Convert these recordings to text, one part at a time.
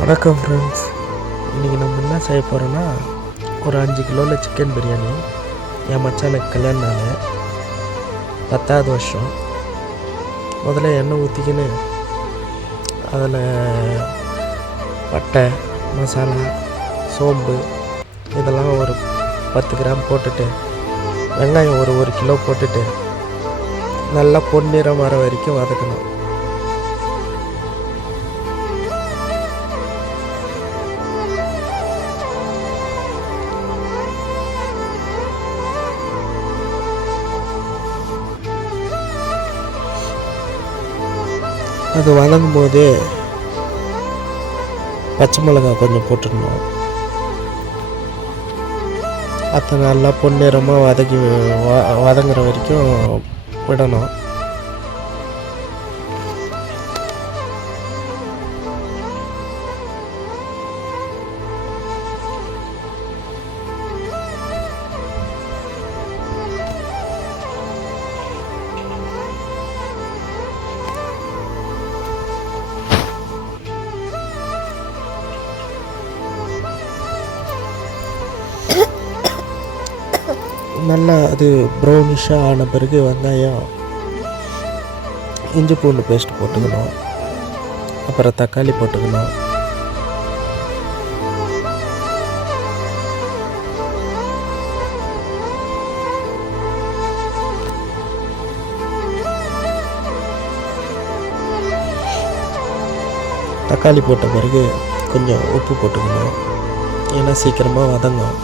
வணக்கம் ஃப்ரெண்ட்ஸ். இன்றைக்கி நம்ம என்ன செய்ய போகிறோன்னா, ஒரு 5 கிலோவில் சிக்கன் பிரியாணி. என் மச்சானுக்கு கல்யாண நாள், 10வது வருஷம். முதல்ல எண்ணெய் ஊற்றிக்கின்னு அதில் பட்டை, மசாலா, சோம்பு இதெல்லாம் ஒரு 10 கிராம் போட்டுட்டு, வெங்காயம் ஒரு 1 கிலோ போட்டுட்டு நல்லா பொன்னிறம் வர வரைக்கும் வதக்கணும். அது வதங்கும் போதே பச்சை மிளகாய் கொஞ்சம் போட்டுடணும். அதை நல்லா பொன்னிறமாக வதங்குற வரைக்கும் விடணும். நல்லா அது ப்ரௌனிஷாக ஆன பிறகு வெங்காயம், இஞ்சி பூண்டு பேஸ்ட் போட்டுக்கணும். அப்புறம் தக்காளி போட்டுக்கணும். தக்காளி போட்ட பிறகு கொஞ்சம் உப்பு போட்டுக்கணும், ஏன்னா சீக்கிரமாக வதங்கும்.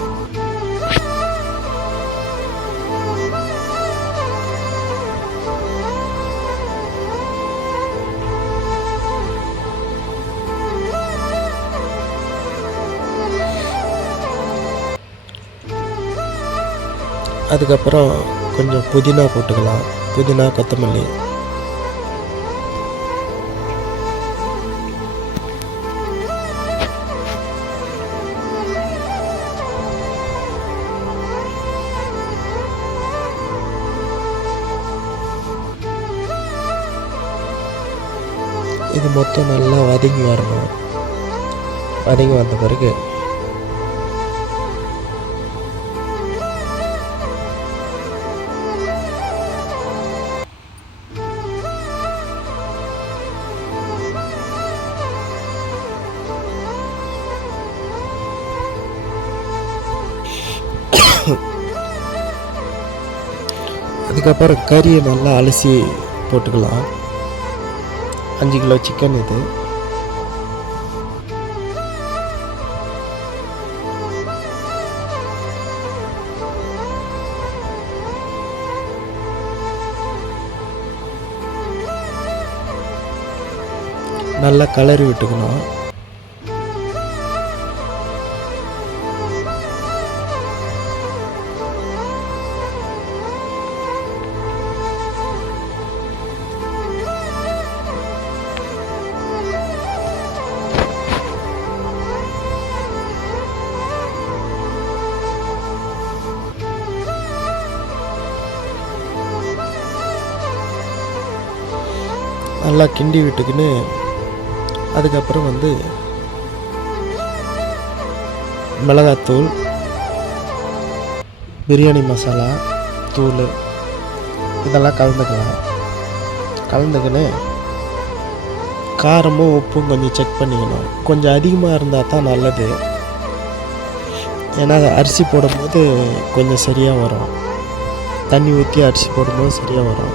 அதுக்கப்புறம் கொஞ்சம் புதினா போட்டுக்கலாம், புதினா, கொத்தமல்லி. இது மொத்தம் நல்லா வதங்கி வரணும். வதங்கி வந்த பிறகு அதுக்கப்புறம் கறியை நல்லா அலசி போட்டுக்கலாம். 5 கிலோ சிக்கன் இது. நல்லா கலரி விட்டுக்கணும். நல்லா கிண்டி விட்டுக்கின்னு அதுக்கப்புறம் மிளகாத்தூள், பிரியாணி மசாலா தூள் இதெல்லாம் கலந்துக்கின்னு காரமும் உப்பும் கொஞ்சம் செக் பண்ணிக்கணும். கொஞ்சம் அதிகமாக இருந்தால் தான் நல்லது, ஏன்னா அரிசி போடும்போது கொஞ்சம் சரியாக வரும். தண்ணி ஊற்றி அரிசி போடும்போது சரியாக வரும்.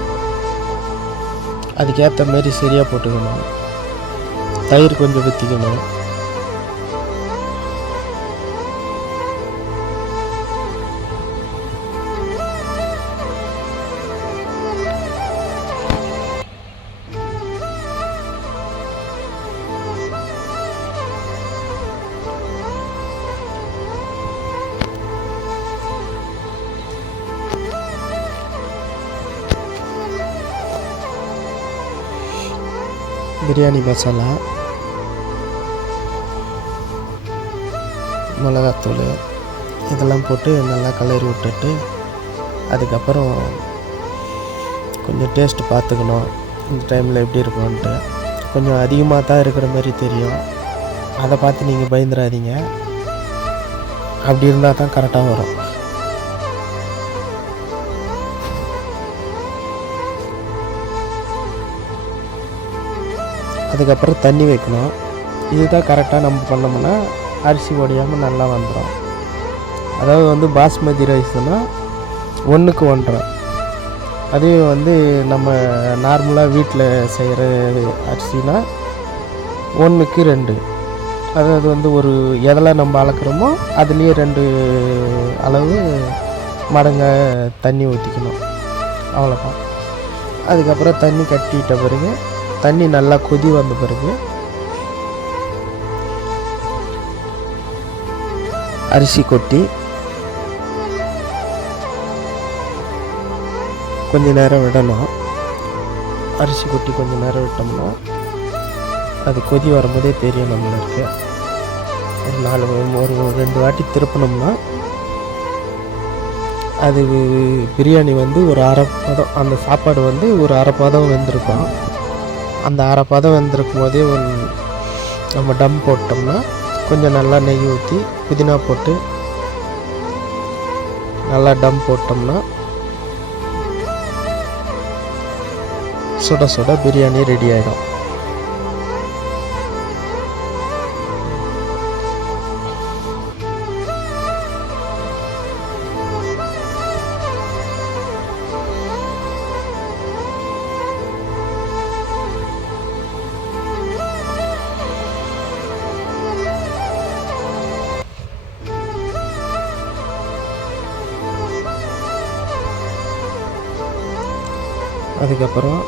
அதுக்கேற்ற மாதிரி சரியாக போட்டுக்கணும். தயிர் கொஞ்சம் ஊற்றிக்கணும். பிரியாணி மசாலா, மிளகாத்தூள் இதெல்லாம் போட்டு நல்லா கலரி விட்டுட்டு அதுக்கப்புறம் கொஞ்சம் டேஸ்ட்டு பார்த்துக்கணும். இந்த டைமில் எப்படி இருக்கும்ன்ட்டு. கொஞ்சம் அதிகமாக தான் இருக்கிற மாதிரி தெரியும். அதை பார்த்து நீங்கள் பயந்துடாதீங்க. அப்படி இருந்தால் தான் கரெக்டாக வரும். அதுக்கப்புறம் தண்ணி வைக்கணும். இதுதான் கரெக்டாக நம்ம பண்ணோம்னா அரிசி உடையாமல் நல்லா வந்துடும். அதாவது வந்து பாஸ்மதி ரைஸ்னால் 1க்கு 1.5. அதே வந்து நம்ம நார்மலாக வீட்டில் செய்கிற அரிசினா 1க்கு 2. அதாவது வந்து ஒரு எதில் நம்ம அளக்குறோமோ அதுலேயே 2 அளவு மடங்க தண்ணி ஊற்றிக்கணும். அவ்வளோதான். அதுக்கப்புறம் தண்ணி கட்டிட்ட பிறகு தண்ணி நல்லா கொதி வந்த பிறகு அரிசி கொட்டி கொஞ்ச நேரம் விடணும். அரிசி கொட்டி கொஞ்சம் நேரம் விட்டோம்னா அது கொதி வரும்போதே தெரியும் நம்மளுக்கு. ஒரு 2 வாட்டி திருப்பினோம்னா அது பிரியாணி வந்து ஒரு அரை பதம், அந்த சாப்பாடு வந்து ஒரு அரை பதம் வெந்திருக்கும். அந்த அரை பதம் வெந்திருக்கும் போதே நம்ம டம் போட்டோம்னா கொஞ்சம் நல்லா நெய் ஊற்றி புதினா போட்டு நல்லா டம் போட்டோம்னா சுட சுட பிரியாணி ரெடி ஆகிடும். அதுக்கப்புறம்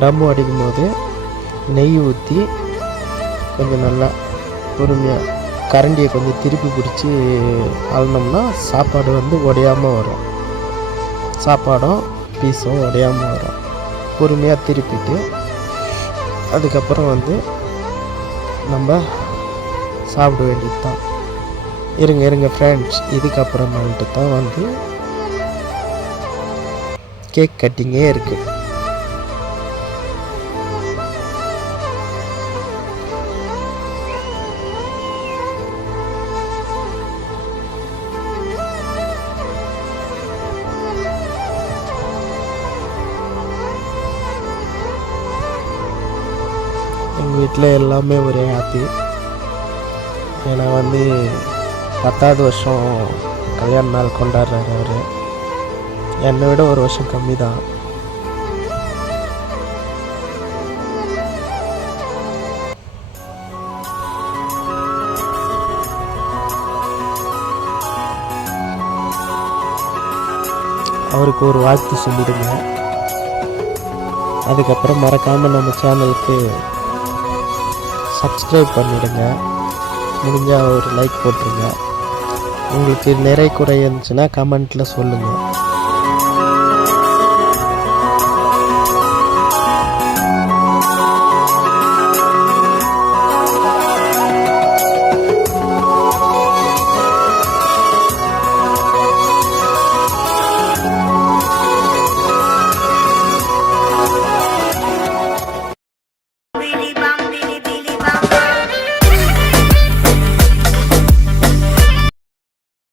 டம்மு அடிக்கும் போது நெய் ஊற்றி கொஞ்சம் நல்லா பொறுமையாக கரண்டியை கொஞ்சம் திருப்பி பிடிச்சி அழுனோம்னா சாப்பாடு வந்து உடையாமல் வரும். சாப்பாடும் பீஸும் உடையாமல் வரும். பொறுமையாக திருப்பிட்டு அதுக்கப்புறம் வந்து நம்ம சாப்பிட வேண்டியது தான். இருங்க ஃப்ரெண்ட்ஸ், இதுக்கப்புறமேட்டு தான் வந்து கேக் கட்டிங்கே இருக்குது. எங்கள் வீட்டில் எல்லாமே ஒரே ஹாப்பி. ஏன்னா வந்து 10வது வருஷம் கல்யாண நாள் கொண்டாடுறாரு அவர். என்னை விட ஒரு வருஷம் கம்மி தான். அவருக்கு ஒரு வாழ்த்து சொல்லிடுங்க. அதுக்கப்புறம் மறக்காமல் நம்ம சேனலுக்கு சப்ஸ்கிரைப் பண்ணிடுங்க. முடிஞ்சால் ஒரு லைக் போட்டுருங்க. உங்களுக்கு நிறை குறை இருந்துச்சுன்னா கமெண்ட்டில் சொல்லுங்கள்.